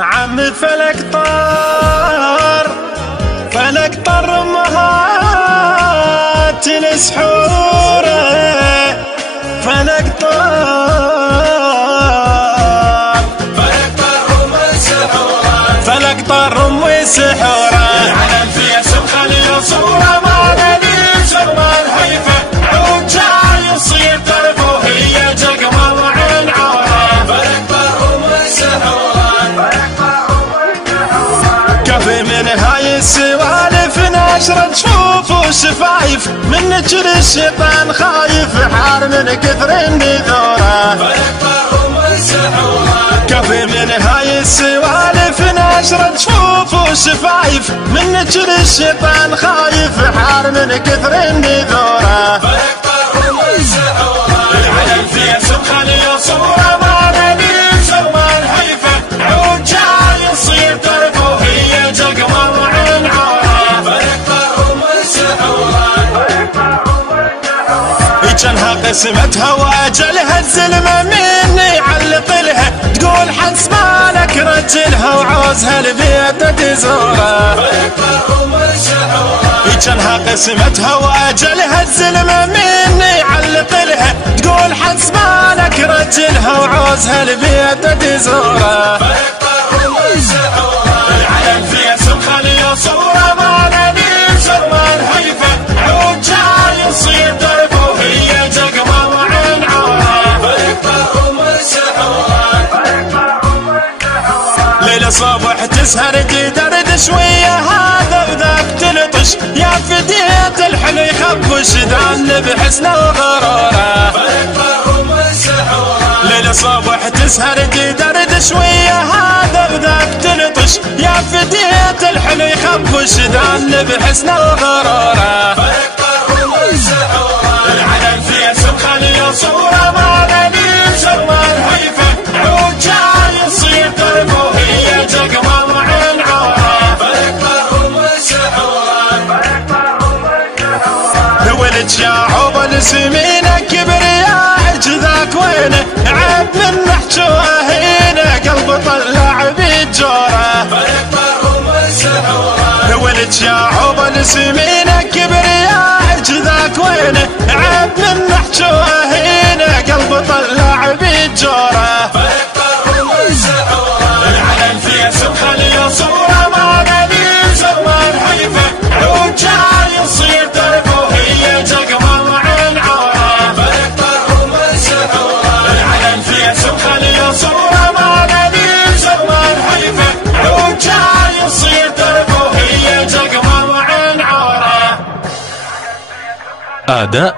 عم فلك طار امهات السحوره فلك طار ام السحوره العلم في سبخل يصوره ما دليل شرما الهيفه عود جاي يصير دربه هي جقمه وعين عوره فلك طار ام السحوره كفي من هاي السوالف ناشره تشوف وشفايف من كل الشيطان خايف حار من كثر النذوره فلك طار ام السحوره كفي من هاي السوالف ناشره تشوف وشفايف من كل الشيطان خايف حار من كثر النذوره فلك طار ام السحوره العلم في سبخل يصوره ما دليل شرما الهيفه عود جاي يصير دربه هي جقمه وعين عوره فلك طار ام السحوره جنها قسمتها واجلها الزلمه من يعلق لها تقول حس مالك رجلها وعوزها البيت تزوره فلك طار ام السحوره جنها قسمتها واجلها الزلمه من يعلق لها تقول حس مالك رجلها وعوزها البيت تزوره فلك طار ام السحوره العلم في سبخل يصوره ما دليل شرما الهيفه عود جاي يصير دربه هي جقمه وعين عوره فلك طار ام السحوره ليلة صبح تسهر تدردش ويا هذا وذاك تلطش يا فدية الحلو يخبش دان بحسنه وغروره فلك طار ام السحوره ليلة صبح تسهر تدردش ويا هذا وذاك تلطش يا فدية الحلو يخبش دان بحسنه وغروره فلك طار ام السحوره العلم في سبخل يصوره ما دليل شرما الهيفه عود جاي يصير دربه هي جقمه وعين عوره فلك طار ام السحوره ولد يا عوبل سمينه كبرياء جذاك وينه عب من محجوه هينه قلب طلع بالجوره فلك طار ام السحوره ولد يا عوبل سمينه كبرياء جذاك وينه عب من محجوه هينه قلب طلع بالجوره فلك طار ام السحوره العلم في سبخل يصوره ما دليل شرما الهيفه عود جاي يصير دربه هي جقمه وعين عوره فلك طار ام السحوره العلم في سبخل يصوره ما دليل شرما الهيفه عود جاي يصير دربه هي جقمه وعين عوره. أداء